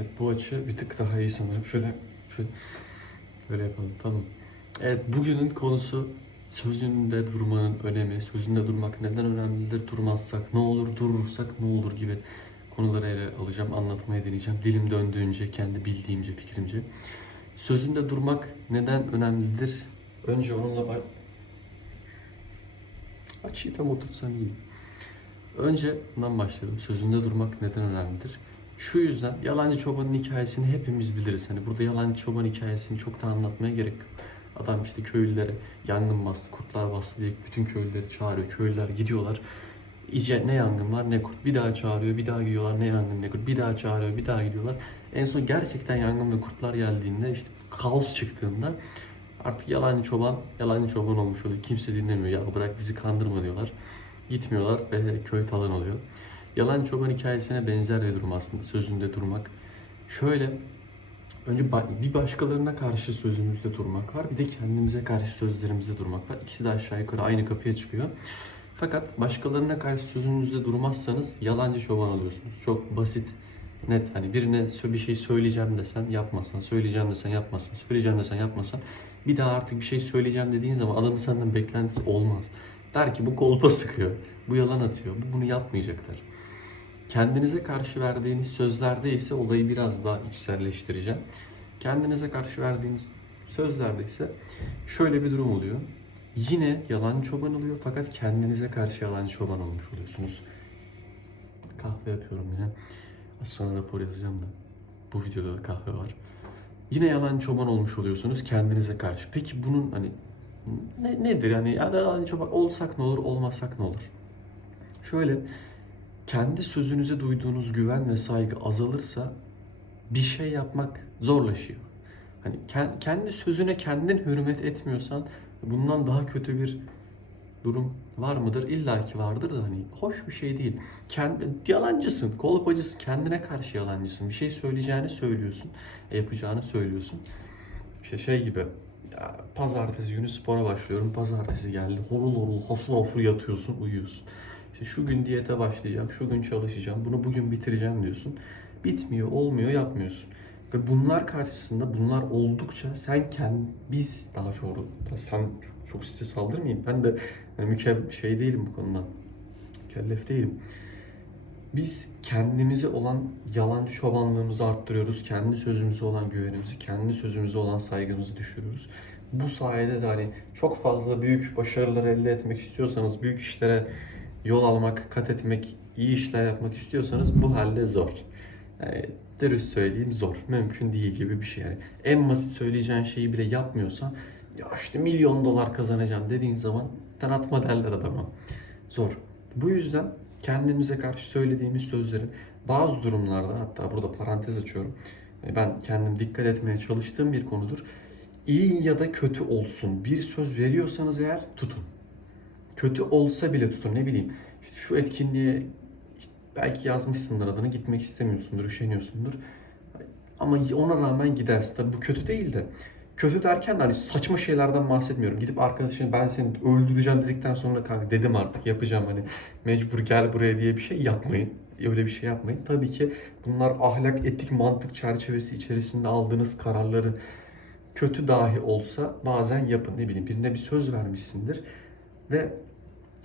Evet bu açı bir tık daha iyi sanırım. Şöyle şöyle böyle yapalım tamam. Evet bugünün konusu sözünde durmanın önemi, sözünde durmak neden önemlidir, durmazsak ne olur, durursak ne olur gibi konuları ele alacağım, anlatmaya deneyeceğim. Dilim döndüğünce, kendi bildiğimce, fikrimce. Sözünde durmak neden önemlidir? Önce onunla bak... Açıyı tam otursam iyi. Önce bundan başlayalım. Sözünde durmak neden önemlidir? Şu yüzden yalancı çobanın hikayesini hepimiz biliriz. Hani burada yalancı çoban hikayesini çok da anlatmaya gerek yok. Adam işte köylülere yangın bastı, kurtlar bastı diye bütün köylüleri çağırıyor. Köylüler gidiyorlar. İyice ne yangın var ne kurt. Bir daha çağırıyor, bir daha gidiyorlar ne yangın ne kurt. Bir daha çağırıyor, bir daha gidiyorlar. En son gerçekten yangın ve kurtlar geldiğinde işte kaos çıktığında artık yalancı çoban, yalancı çoban olmuş oluyor. Kimse dinlemiyor. Ya bırak bizi kandırma diyorlar. Gitmiyorlar ve köy talan oluyor. Yalan çoban hikayesine benzer bir durum aslında sözünde durmak. Şöyle önce bir başkalarına karşı sözümüzde durmak var. Bir de kendimize karşı sözlerimizde durmak var. İkisi de aşağı yukarı aynı kapıya çıkıyor. Fakat başkalarına karşı sözünüzde durmazsanız yalancı çoban oluyorsunuz. Çok basit, net. Hani birine bir şey söyleyeceğim desen yapmasan, söyleyeceğim desen yapmasan, söyleyeceğim desen yapmasan bir daha artık bir şey söyleyeceğim dediğin zaman adamın senden beklentisi olmaz. Der ki bu kolpa sıkıyor, bu yalan atıyor, bu bunu yapmayacaklar. Kendinize karşı verdiğiniz sözlerde ise olayı biraz daha içselleştireceğim. Kendinize karşı verdiğiniz sözlerde ise şöyle bir durum oluyor. Yine yalan çoban oluyor fakat kendinize karşı yalan çoban olmuş oluyorsunuz. Kahve yapıyorum yine. Az sonra rapor yazacağım da. Bu videoda da kahve var. Yine yalan çoban olmuş oluyorsunuz kendinize karşı. Peki bunun hani ne, nedir yani ya da yalan çoban olsak ne olur olmasak ne olur? Şöyle kendi sözünüze duyduğunuz güven ve saygı azalırsa bir şey yapmak zorlaşıyor. Hani ke- kendi sözüne kendin hürmet etmiyorsan bundan daha kötü bir durum var mıdır? İlla ki vardır da hani hoş bir şey değil. Kendi yalancısın, kolpacısın, kendine karşı yalancısın. Bir şey söyleyeceğini söylüyorsun, e, yapacağını söylüyorsun. İşte şey gibi ya pazartesi günü spora başlıyorum. Pazartesi geldi. Horul horul, hafur hafur yatıyorsun, uyuyorsun. İşte şu gün diyete başlayacağım, şu gün çalışacağım, bunu bugün bitireceğim diyorsun. Bitmiyor, olmuyor, yapmıyorsun. Ve bunlar karşısında bunlar oldukça sen kendi, biz daha doğru, sen çok, çok size saldırmayayım. Ben de yani müke şey değilim bu konuda. Mükellef değilim. Biz kendimize olan yalancı çobanlığımızı arttırıyoruz. Kendi sözümüze olan güvenimizi, kendi sözümüze olan saygımızı düşürüyoruz. Bu sayede de hani çok fazla büyük başarılar elde etmek istiyorsanız, büyük işlere yol almak, kat etmek, iyi işler yapmak istiyorsanız bu halde zor. Yani dürüst söyleyeyim zor. Mümkün değil gibi bir şey. Yani en basit söyleyeceğin şeyi bile yapmıyorsan ya işte milyon dolar kazanacağım dediğin zaman sen atma derler adama. Zor. Bu yüzden kendimize karşı söylediğimiz sözleri bazı durumlarda hatta burada parantez açıyorum. Yani Ben kendim dikkat etmeye çalıştığım bir konudur. İyi ya da kötü olsun bir söz veriyorsanız eğer tutun. Kötü olsa bile tutun ne bileyim. işte şu etkinliğe belki yazmışsındır adını gitmek istemiyorsundur, üşeniyorsundur. Ama ona rağmen gidersin. Tabii bu kötü değil de. Kötü derken de hani saçma şeylerden bahsetmiyorum. Gidip arkadaşın ben seni öldüreceğim dedikten sonra kanka dedim artık yapacağım hani mecbur gel buraya diye bir şey yapmayın. Öyle bir şey yapmayın. Tabii ki bunlar ahlak, etik, mantık çerçevesi içerisinde aldığınız kararları kötü dahi olsa bazen yapın. Ne bileyim birine bir söz vermişsindir ve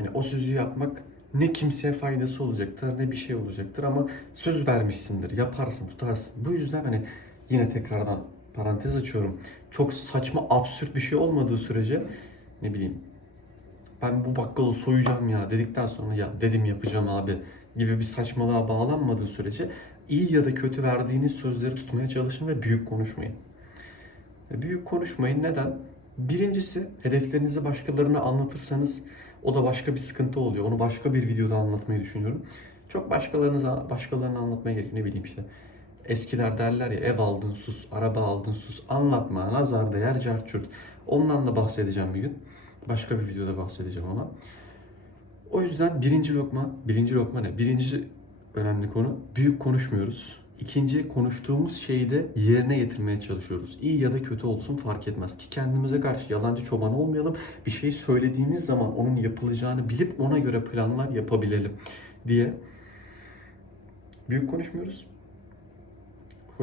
hani o sözü yapmak ne kimseye faydası olacaktır ne bir şey olacaktır ama söz vermişsindir yaparsın tutarsın. Bu yüzden hani yine tekrardan parantez açıyorum. Çok saçma absürt bir şey olmadığı sürece ne bileyim ben bu bakkalı soyacağım ya dedikten sonra ya dedim yapacağım abi gibi bir saçmalığa bağlanmadığı sürece iyi ya da kötü verdiğiniz sözleri tutmaya çalışın ve büyük konuşmayın. Büyük konuşmayın. Neden? Birincisi hedeflerinizi başkalarına anlatırsanız o da başka bir sıkıntı oluyor. Onu başka bir videoda anlatmayı düşünüyorum. Çok başkalarınıza başkalarına anlatmaya gerek ne bileyim işte. Eskiler derler ya ev aldın sus, araba aldın sus, anlatma, nazar değer, carçurt. Ondan da bahsedeceğim bir gün. Başka bir videoda bahsedeceğim ama. O yüzden birinci lokma, birinci lokma ne? Birinci önemli konu büyük konuşmuyoruz. İkinci konuştuğumuz şeyi de yerine getirmeye çalışıyoruz. İyi ya da kötü olsun fark etmez ki kendimize karşı yalancı çoban olmayalım. Bir şey söylediğimiz zaman onun yapılacağını bilip ona göre planlar yapabilelim diye. Büyük konuşmuyoruz.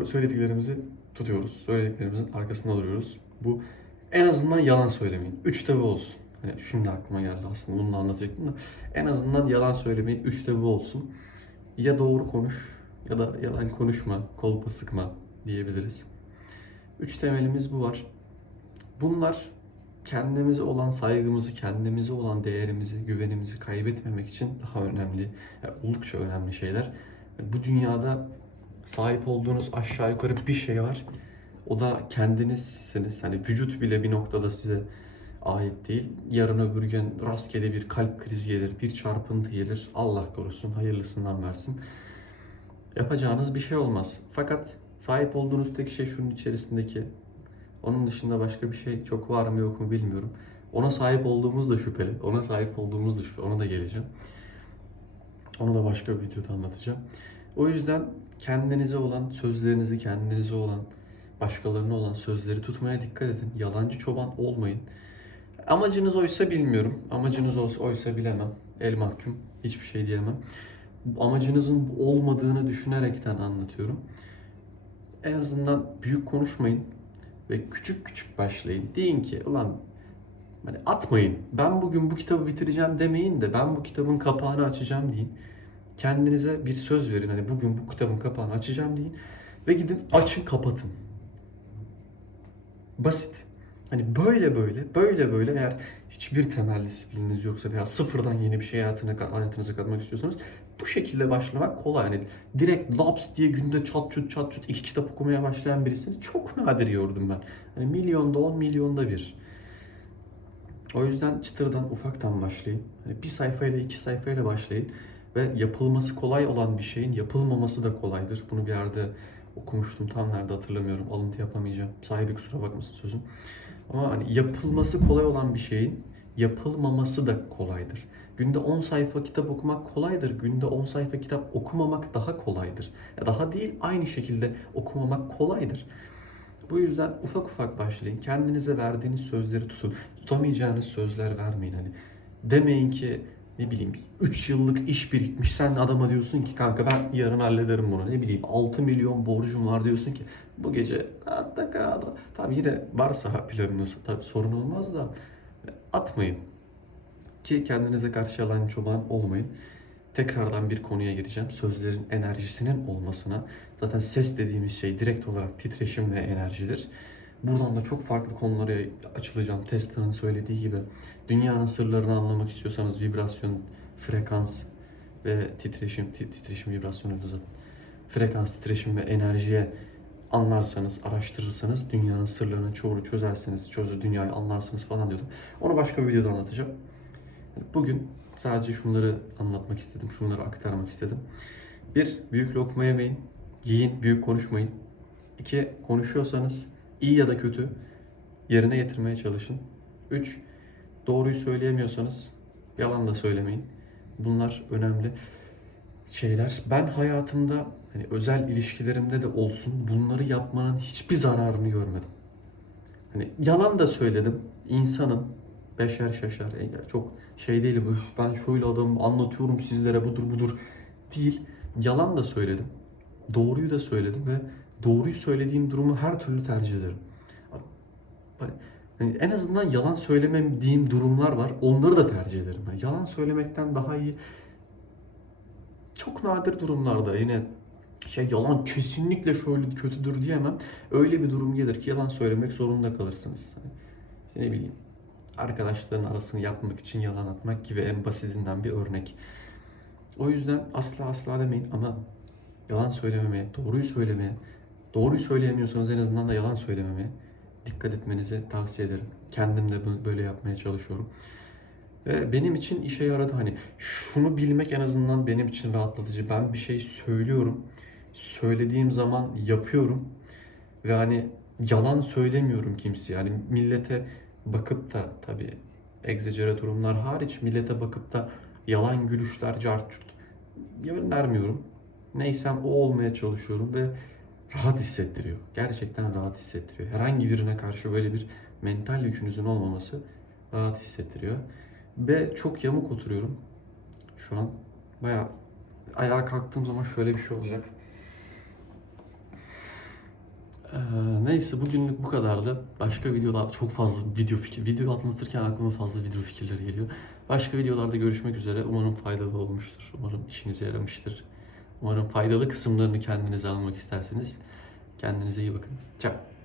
söylediklerimizi tutuyoruz. Söylediklerimizin arkasında duruyoruz. Bu en azından yalan söylemeyin. Üçte bu olsun. Hani şimdi aklıma geldi aslında bunu anlatacaktım da. En azından yalan söylemeyin. Üçte bu olsun. Ya doğru konuş ya da yalan konuşma, kolpa sıkma diyebiliriz. Üç temelimiz bu var. Bunlar kendimize olan saygımızı, kendimize olan değerimizi, güvenimizi kaybetmemek için daha önemli, yani oldukça önemli şeyler. Bu dünyada sahip olduğunuz aşağı yukarı bir şey var. O da kendinizsiniz. Hani vücut bile bir noktada size ait değil. Yarın öbür gün rastgele bir kalp krizi gelir, bir çarpıntı gelir. Allah korusun, hayırlısından versin. Yapacağınız bir şey olmaz. Fakat sahip olduğunuz tek şey şunun içerisindeki. Onun dışında başka bir şey çok var mı yok mu bilmiyorum. Ona sahip olduğumuz da şüpheli. Ona sahip olduğumuz da şüpheli. Ona da geleceğim. Onu da başka bir videoda anlatacağım. O yüzden kendinize olan sözlerinizi, kendinize olan başkalarına olan sözleri tutmaya dikkat edin. Yalancı çoban olmayın. Amacınız oysa bilmiyorum. Amacınız oysa, oysa bilemem. El mahkum. Hiçbir şey diyemem. Amacınızın olmadığını düşünerekten anlatıyorum. En azından büyük konuşmayın ve küçük küçük başlayın. Deyin ki ulan hani atmayın. Ben bugün bu kitabı bitireceğim demeyin de ben bu kitabın kapağını açacağım deyin. Kendinize bir söz verin. Hani bugün bu kitabın kapağını açacağım deyin ve gidin açın kapatın. Basit. Hani böyle böyle, böyle böyle eğer hiçbir temel disiplininiz yoksa veya sıfırdan yeni bir şey hayatına, hayatınıza katmak istiyorsanız bu şekilde başlamak kolay. Hani direkt laps diye günde çat çut çat çut iki kitap okumaya başlayan birisini çok nadir gördüm ben. Hani milyonda on, milyonda bir. O yüzden çıtırdan ufaktan başlayın. Hani bir sayfayla iki sayfayla başlayın. Ve yapılması kolay olan bir şeyin yapılmaması da kolaydır. Bunu bir yerde okumuştum. Tam nerede hatırlamıyorum. Alıntı yapamayacağım. Sahibi kusura bakmasın sözüm. Ama hani yapılması kolay olan bir şeyin yapılmaması da kolaydır. Günde 10 sayfa kitap okumak kolaydır. Günde 10 sayfa kitap okumamak daha kolaydır. Ya daha değil aynı şekilde okumamak kolaydır. Bu yüzden ufak ufak başlayın. Kendinize verdiğiniz sözleri tutun. Tutamayacağınız sözler vermeyin. Hani demeyin ki ne bileyim 3 yıllık iş birikmiş. Sen adama diyorsun ki kanka ben yarın hallederim bunu. Ne bileyim 6 milyon borcum var diyorsun ki bu gece hatta kaldı. Tabii yine varsa planınız tabii sorun olmaz da atmayın. Ki kendinize karşı yalan çoban olmayın. Tekrardan bir konuya gireceğim. Sözlerin enerjisinin olmasına. Zaten ses dediğimiz şey direkt olarak titreşim ve enerjidir. Buradan da çok farklı konulara açılacağım. Tesla'nın söylediği gibi. Dünyanın sırlarını anlamak istiyorsanız vibrasyon, frekans ve titreşim, titreşim vibrasyon öyle zaten. Frekans, titreşim ve enerjiye anlarsanız, araştırırsanız dünyanın sırlarının çoğunu çözersiniz, çözü dünyayı anlarsınız falan diyordum. Onu başka bir videoda anlatacağım. Bugün sadece şunları anlatmak istedim, şunları aktarmak istedim. Bir, büyük lokma yemeyin, yiyin, büyük konuşmayın. İki, konuşuyorsanız iyi ya da kötü yerine getirmeye çalışın. Üç, doğruyu söyleyemiyorsanız yalan da söylemeyin. Bunlar önemli şeyler. Ben hayatımda hani özel ilişkilerimde de olsun bunları yapmanın hiçbir zararını görmedim. Hani yalan da söyledim. insanım. Beşer şaşar. Yani çok şey değilim. Öf ben şöyle adamım anlatıyorum sizlere budur budur. Değil. Yalan da söyledim. Doğruyu da söyledim ve doğruyu söylediğim durumu her türlü tercih ederim. Yani en azından yalan söylemediğim durumlar var. Onları da tercih ederim. Yani yalan söylemekten daha iyi çok nadir durumlarda yine şey yalan kesinlikle şöyle kötüdür diyemem. Öyle bir durum gelir ki yalan söylemek zorunda kalırsınız. İşte ne bileyim arkadaşların arasını yapmak için yalan atmak gibi en basitinden bir örnek. O yüzden asla asla demeyin ama yalan söylememeye, doğruyu söylemeye, doğruyu söyleyemiyorsanız en azından da yalan söylememeye dikkat etmenizi tavsiye ederim. Kendim de böyle yapmaya çalışıyorum. Ve benim için işe yaradı. Hani şunu bilmek en azından benim için rahatlatıcı. Ben bir şey söylüyorum. Söylediğim zaman yapıyorum. Ve hani yalan söylemiyorum kimseye. Yani millete bakıp da tabii egzecere durumlar hariç millete bakıp da yalan gülüşler cartçurt göndermiyorum. Neysem o olmaya çalışıyorum ve rahat hissettiriyor. Gerçekten rahat hissettiriyor. Herhangi birine karşı böyle bir mental yükünüzün olmaması rahat hissettiriyor. Ve çok yamuk oturuyorum. Şu an bayağı ayağa kalktığım zaman şöyle bir şey olacak. Neyse bugünlük bu kadardı. Başka videolar çok fazla video fikir. Video anlatırken aklıma fazla video fikirleri geliyor. Başka videolarda görüşmek üzere. Umarım faydalı olmuştur. Umarım işinize yaramıştır. Umarım faydalı kısımlarını kendinize almak istersiniz. Kendinize iyi bakın. Ciao.